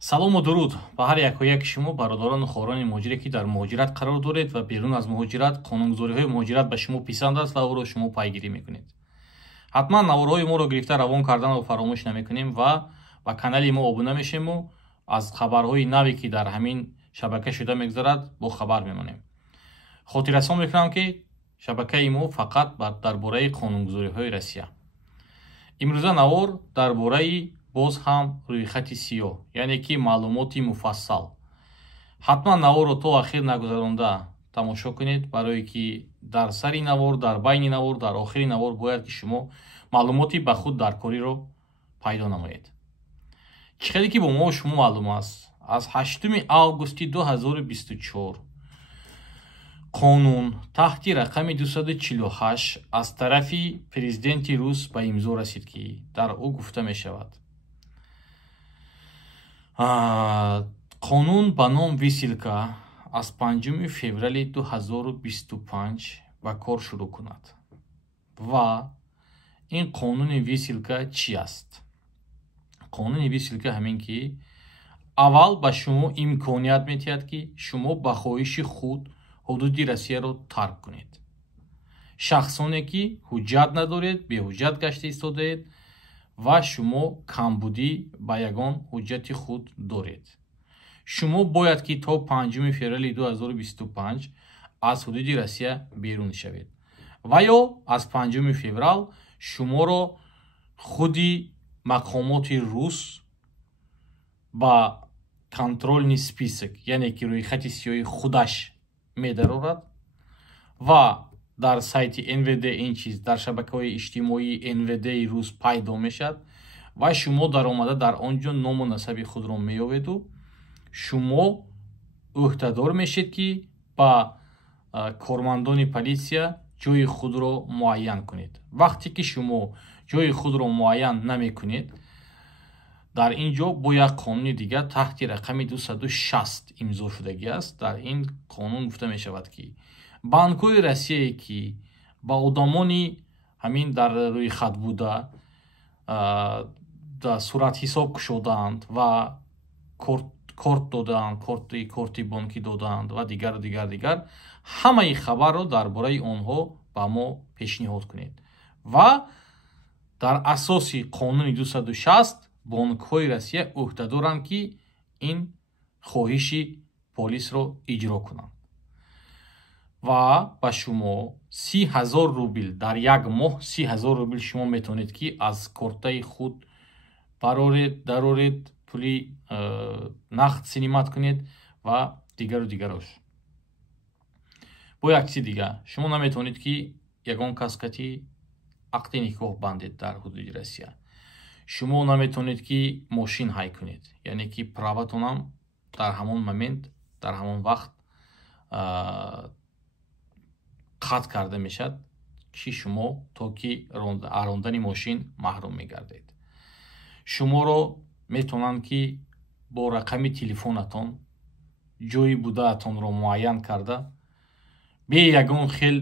салому дуруд ба ҳар якояки шумо бародарону хорони муҳоҷире ки дар муҳоҷират қарор доред ва берун аз муҳоҷират қонунгузориҳои муҳоҷират ба шумо писанд аст ва ӯро шумо пайгирӣ мекунед. ҳатман наворҳои моро гирифта равон карданро фаромӯш намекунем ва ба канали мо обуна мешему. аз хабарҳои наве ки дар ҳамин шабака шуда мегузарад бохабар мемонем. хотиррасон мекунам ки шабакаи мо фақат дар бораи қонунгузориҳои Россия. имрӯза навор дар бораи боз ҳам рӯйхати сиёҳ, яъне ки маълумоти муфассал. ҳатман наворро то ахир нагузаронда тамошо кунед, барое ки дар сари навор, дар байни навор, дар охири навор бояд ки шумо маълумоти ба худ даркориро пайдо намоед. чӣ хеле ки бо мо шумо маълум аст, аз 8 августи 2024 қонун таҳти рақами 248 аз тарафи президенти рус ба имзо расид ки дар ӯ гуфта мешавад: қонун ба ном висилка аз 5 феврали 2025 ба кор шурӯъ кунад. Ва ин қонуни висилка чӣ аст? қонуни висилка ҳамин ки аввал ба шумо имконият метиҳад ки шумо ба хоҳиши худ ҳудуди Россияро тарк кунед. шахсоне ки ҳуҷҷат надоред, беҳуҷҷат гашта истодаед ва шумо камбудӣ ба ягон ҳуҷҷати худ доред. шумо бояд ки то 5 феврали 2025 аз ҳудуди Россия берун шавед. ва ё аз 5 феврал шуморо худи мақомоти рус ба контролни список, яъне ки рӯйхати сиёҳи худаш медарорад ва дар сайти НВД ин чиз дар шабакаҳои иҷтимоии НВДи рус пайдо мешавад ва шумо даромада дар он ҷо ному насаби худро меёведу шумо ӯҳдадор мешед ки ба кормандони полисия ҷои худро муайян кунед. вақте ки шумо ҷои худро муайян намекунед, дар ин ҷо бо як қонуни дигар таҳти рақами 260 имзо шудагӣ аст. дар ин қонун гуфта мешавад ки банкҳои Россие ки ба одамони ҳамин дар рӯйхат буда суратҳисоб кушодаанд ва корт додаанд, корти банкӣ додаанд ва дигару дигар ҳамаи хабарро дар бораи онҳо ба мо пешниҳод кунед. ва дар асоси қонуни 260 банкҳои Россия ӯҳдадоранд ки ин хоҳиши полисро иҷро кунанд. ва ба шумо 30,000 рубл дар як моҳ 30,000 рубл шумо метавонед ки аз кортаи худ бароред, дароред, пули нақд синимат кунед ва дигарош. бо як чизи дигар, шумо наметавонед ки ягон каскати ақди никоҳ бандед дар ҳудуди Россия. шумо наметавонед ки мошин ҳай кунед, яъне ки праватонам дар ҳамон момент, дар ҳамон вақт қатъ карда мешавад ки шумо то ки рондани мошин маҳрум мегардед. шуморо метавонанд ки бо рақами телефонатон ҷои будаатонро муайян карда бе ягон хел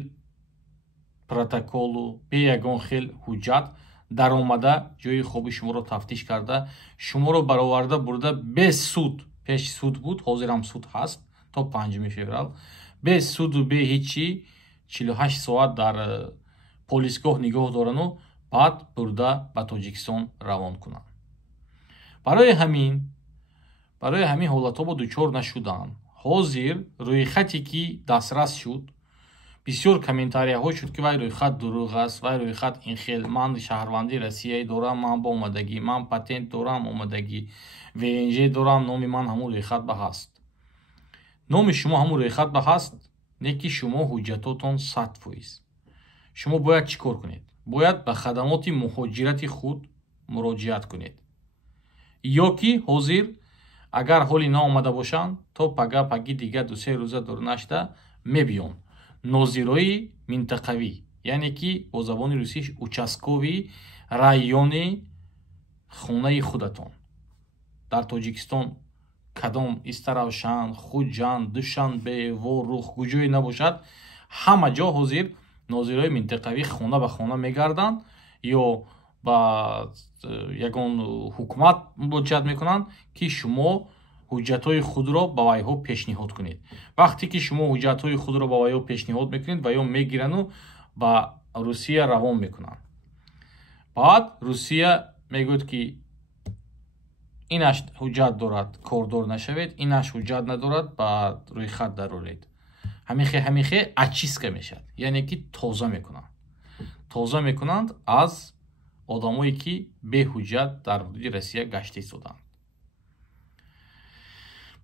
протоколу бе ягон хел ҳуҷҷат даромада ҷои хоби шуморо тафтиш карда шуморо бароварда бурда без суд, пеш суд буд, ҳозирам суд ҳаст то 5 феврал, без суду бе ҳичи 48 соат дар полисгоҳ нигоҳ дорану баъд бурда ба Тоҷикистон равон кунанд. барои ҳамин ҳолатҳо бо дучор нашуданд. ҳозир рӯйхате ки дастрас шуд, бисёр комментарияҳо шуд ки вай рӯйхат дурӯғ аст, вай рӯйхат ин хел, ман шаҳрвандии Россияи дорам, ман ба омадагӣ, ман патент дорам, омадагӣ ВНЖ дорам, номи ман ҳамун рӯйхат ба ҳаст. номи шумо ҳамун рӯйхат ба ҳаст, не ки шумо ҳуҷҷатотон 100%. шумо бояд чӣ кор кунед? бояд ба хадамоти муҳоҷирати худ муроҷиат кунед. ё ки ҳозир агар ҳоли наомада бошанд, то паги дигар 2-3 рӯза дурнашда мебиён нозирои минтақавӣ, яъне ки бо забони русиш участкови райони хонаи худатон дар Тоҷикистон кадом Истаравшан, Хуҷанд, Душанбе, Ворух куҷое набошад, ҳама ҷо ҳозир нозирои минтақавӣ хона ба хона мегарданд ё ба ягон ҳукумат муроҷиат мекунанд ки шумо ҳуҷҷатҳои худро ба вайҳо пешниҳод кунед. вақте ки шумо ҳуҷҷатҳои худро ба вайҳо пешниҳод мекунед, вайҳо мегирану ба Русия равон мекунанд. баъд Русия мегӯяд ки инаш ҳуҷҷат дорад, кордор нашавед, инаш ҳуҷҷат надорад, ба рӯйхат дароред. ҳамихе очистка мешавад, яъне ки тоза мекунанд аз одамое ки беҳуҷҷат дар ҳудуди Россия гашта истоданд.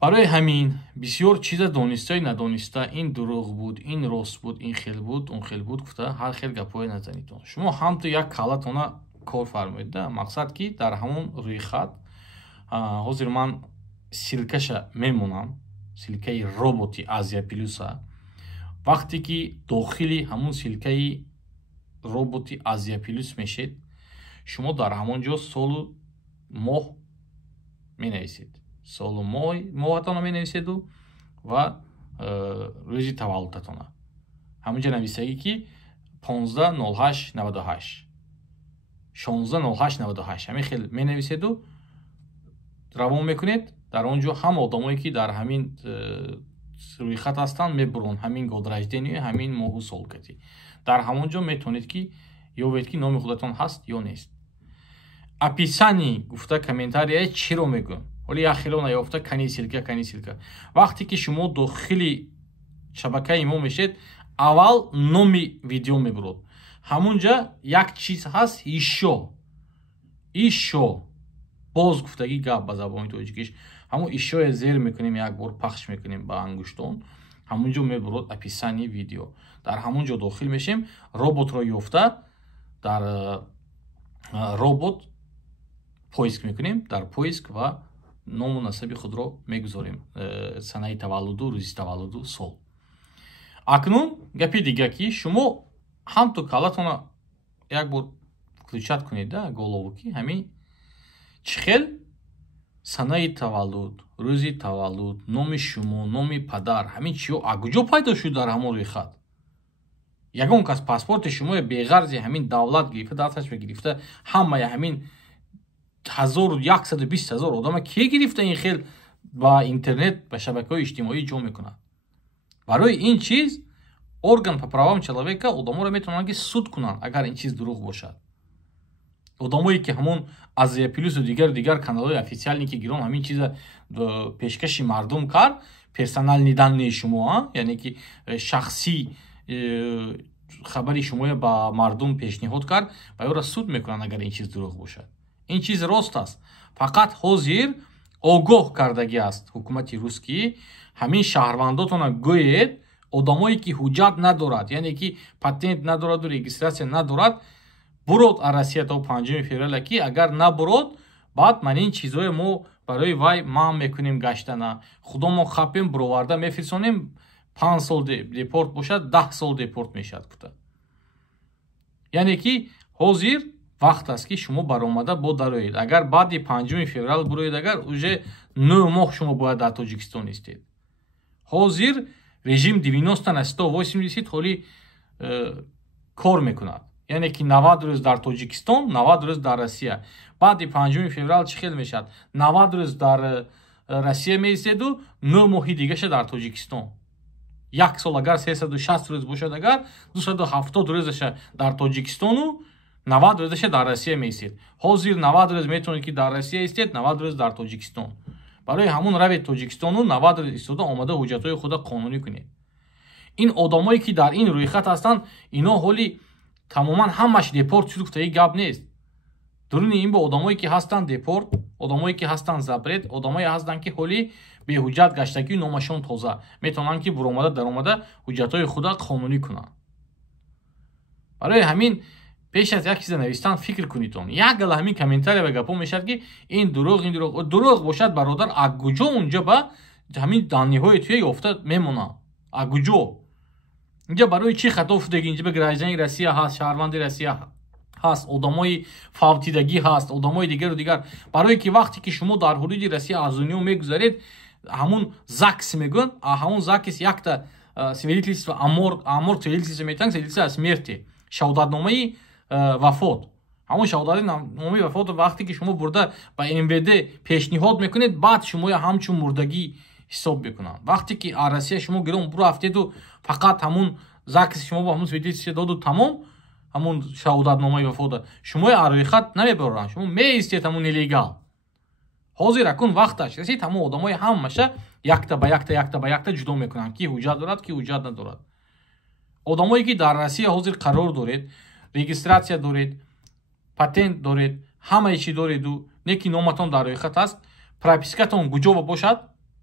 барои ҳамин бисёр чиза донистаю надониста, ин дурӯғ буд, ин рост буд, ин хел буд, он хел буд гуфта ҳар хел гапҳое назанитон. шумо ҳамту як калатона кор фармоед. мақсад ки дар ҳамон рӯйхат ҳозир ман силкаша мемонам, силкаи роботи Азия Плюса. вақте ки дохили ҳамон силкаи роботи Азия Плюс мешед, шумо дар ҳамон ҷо солу моҳ менависед. солу моҳатона менависеду ва рӯзи таваллудатона. ҳамонҷо нависагӣ ки 150898 160898 ҳамин хел менависеду равон мекунед. дар он ҷо ҳама одамое ки дар ҳамин рӯйхат ҳастанд мебуранд ҳамин годраждение, ҳамин моҳу солкатӣ. дар ҳамон ҷо метавонед ки ёбед ки номи худатон ҳаст ё нест. описани гуфта комментария чиро мегӯям. ҳоли як хело наёфта кани силка. вақте ки шумо дохили шабакаи мо мешед, аввал номи видео мебурад. ҳамонҷа як чиз ҳаст, ишо боз гуфтагӣ гап ба забони тоҷикиш. ҳамон ишое зер мекунем, як бор пахш мекунем ба ангуштон. ҳамонҷо мебурад описани видео. дар ҳамонҷо дохил мешем, роботро ёфта дар робот поиск мекунем. дар поиск ва ному насаби худро мегузорем, санаи таваллуду, рӯзи таваллуду, сол. акнун гапи дига ки шумо ҳамту калатона як бор включат кунед голову ки ҳамин чӣ хел санаи таваллуд, рӯзи таваллуд, номи шумо, номи падар, ҳамин чиё агуҷо пайдо шуд дар ҳамон рӯйхат. ягон кас паспорти шумо беғарзи ҳамин давлат гирифта, дасташро гирифта, ҳамаи ҳамин 120 000 одама ки гирифта ин хел ба интернет, ба шабакаҳои иҷтимоӣ ҷо мекунад. барои ин чиз орган по правам человека одаморо метавонанд ки суд кунанд, агар ин чиз дурӯғ бошад. одамое ки ҳамон Азия Плюсу дигар каналҳои официале ки гирон ҳамин чиза пешкаши мардум кард, персонални данные шумо, яъне ки шахсӣ хабари шумо ба мардум пешниҳод кард, ва ёро суд мекунанд агар ин чиз дурӯғ бошад. ин чиз рост аст. фақат ҳозир огоҳ кардагӣ аст ҳукумати рус ки ҳамин шаҳрвандотона гӯед одамое ки ҳуҷҷат надорад, яъне ки патент надораду регистратсия надорад, бурод аз Россия то 5 февраля ки агар набурод, баъд ман ин чизое мо барои вай маън мекунем гаштана, худомо хапем буроварда мефирсонем, 5 сол депорт бошад, 10 сол депорт мешавад гуфта. яъне ки ҳозир вақт аст ки шумо баромада бо дароед. агар баъди 5 феврал буроед, агар уже 9 моҳ шумо бояд дар Тоҷикистон истед. ҳозир режим 90 на 180 ҳоли кор мекунад. яъне ки 90 рӯз дар Тоҷикистон, 90 рӯз дар Россия. баъди 5 феврал чӣ хел мешавад? 90 рӯз дар Россия меистеду 9 моҳи дигаша дар Тоҷикистон. як сол агар 360 рӯз бошад, агар 270 рӯзаша дар Тоҷикистону 90 рӯзаша дар Россия меистед. ҳозир 90 рӯз метавонед ки дар Россия истед, 90 рӯз дар Тоҷикистон. барои ҳамон равед Тоҷикистону 90 рӯз истода омада ҳуҷҷатҳои худа қонунӣ кунед. ин одамое ки дар ин рӯйхат ҳастанд, ино ҳоли тамоман ҳамаш депорт шуд гуфта гап нест. дуруни ин бо одамое ки ҳастанд депорт, одамое ки ҳастанд запрет, одамое ҳастанд ки ҳоли беҳуҷҷат гаштагӣ, номашон тоза, метавонанд ки буромада даромада ҳуҷҷатҳои худа қонунӣ кунанд. барои ҳамин пеш аз як чиза навистан фикр кунед. як гала ҳамин комментария ва гапо мешавад ки ин дурӯғ бошад бародар, агуҷо унҷа ба ҳамин данниҳои туя ёфта мемонад. агуҷо инҷа барои чӣ хато уфтаги? инҷа ба граждани Россия ҳаст, шаҳрванди Россия ҳаст, одамои фавтидагӣ ҳаст, одамои дигару дигар. барое ки вақте ки шумо дар ҳудуди Россия аз дунё мегузаред, ҳамун ЗАГС мегӯянд, ҳамун ЗАГС якта свидетельство амор свидетельство метавонад, свидетельство аз смерти, шаҳодатномаи вафот. ҳамон шаҳодати номаи вафот вақте ки шумо бурда ба МВД пешниҳод мекунед, баъд шумоя ҳамчун мурдагӣ ҳисоб мекунанд. Вақте ки Россия шумо гиром бурафтеду фақат ҳамун закси шумо ба ҳамун свидетелствия доду тамом, ҳамун шаҳодатномаи вафода шумои арӯихат намебароранд, шумо меистед ҳамун нелегал. ҳозир акун вақташ расид, ҳамун одамои ҳамаша якта ба якта ҷудо мекунанд, ки ҳуҷҷат дорад, ки ҳуҷҷат надорад. одамое ки дар Россия ҳозир қарор доред, регистратсия доред, патент доред, ҳамаи чӣ дореду, не ки номатон дар рӯйхат аст, пропискатон гуҷо бошад,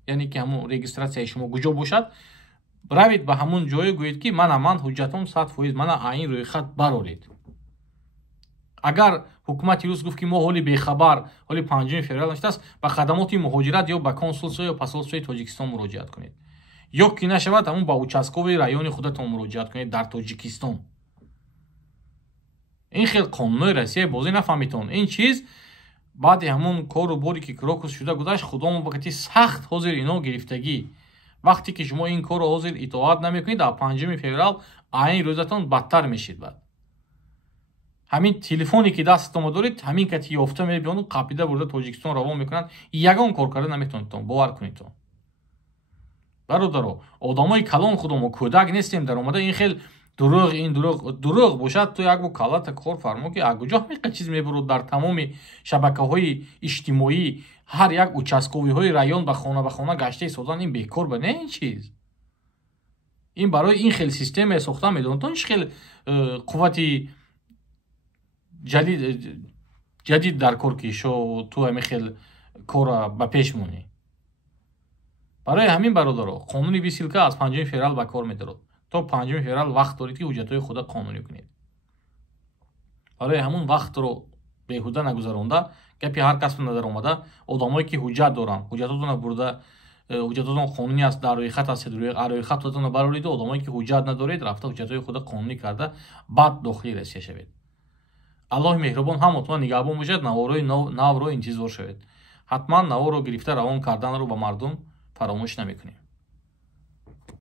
яъне ки ҳамун регистратсияи шумо гуҷо бошад, равед ба ҳамун ҷое гӯед ки ман ҳуҷҷатом 100% мана айн рӯйхат бароред. агар ҳукумати рус гуфт ки мо ҳоли бехабар, ҳоли 5 феврал наштааст, ба хадамоти муҳоҷират ё ба консулсо ё посолствои Тоҷикистон муроҷиат кунед. ё ки нашавад ҳамун ба участкови райони худатон муроҷиат кунед дар Тоҷикистон. ин хел қонунҳои Россия бозӣ нафаҳмитон. Ин чиз баъди ҳамун кору боре ки Крокус шуда гузашт, худо мубаракати сахт ҳозир ино гирифтагӣ. вақте ки шумо ин корро ҳозир итоат намекунед, дар 5 феврал айни рӯзатон бадтар мешид. баъд ҳамин телефоне ки дастатон доред, ҳамин кати ёфта мебиону қапида бурда Тоҷикистон равон мекунанд, ягон кор карда наметавонед бовар кунед. бародаро, одамои калон худо, мо кӯдак нестем. дар омада ин хел дурӯғ, ин дурӯғ бошад, ту як бо калата кор фармо ки агуҷо ҳамиқа чиз мебурад дар тамоми шабакаҳои иҷтимоӣ, ҳар як участковиҳои район ба хона гашта истодан. Ин бекор ба не ин чиз. ин барои ин хел системаи сохта медонад, то ин хел қуввати ҷадид дар кор ки шо ту ҳамин хел кора ба пеш монӣ. барои ҳамин бародаро, қонуни висилка аз 5 феврал ба кор медорад. то 5 феврал вақт доред ки ҳуҷҷатҳои худа қонунӣ кунед. барои ҳамун вақтро беҳуда нагузаронда, гапи ҳар кас назар омада, одамое ки ҳуҷҷат доранд, ҳуҷҷатотона бурда, ҳуҷҷатотон қонунӣ аст, дар рӯйхат астед, рӯйхатотона барориду, одамое ки ҳуҷҷат надоред, рафта ҳуҷҷатҳои худа қонунӣ карда, баъд дохили Россия шавед. аллоҳи меҳрубон ҳамотон нигаҳбон бошад, наворои навро интизор шавед. ҳатман наворо гирифта равон карданро ба мардум фаромӯш намекунем.